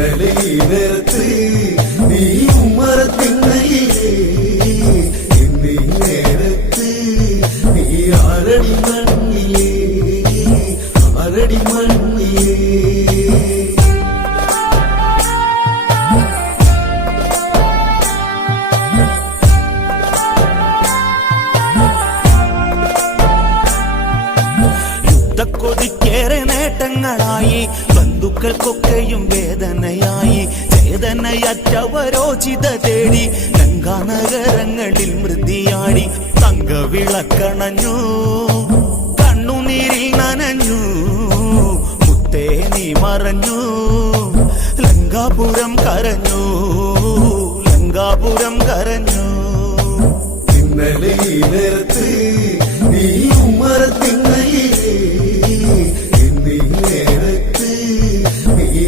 ഇന്നലെ നേരത്ത് നീ ഉമ്മറത്തിന്നയിലേ എന്നീ നേരത്ത് നീ ആരടി മണ്ണിലേ ആരടി മണ്ണിലേ കൊതിക്കേറെ നേട്ടങ്ങളായി ബന്ധുക്കൾക്കൊക്കെയും വേദനയായി ചേതനയറ്റവരോചിത തേടി ഗംഗാനഗരങ്ങളിൽ മൃതിയാടി തങ്കവിളക്കണഞ്ഞു കണ്ണുനീരിൽ നനഞ്ഞു മുത്തേ നീ മറഞ്ഞു ലങ്കാപുരം കരഞ്ഞു ലങ്കാപുരം കരഞ്ഞു ഇന്നലെ നേരത്ത്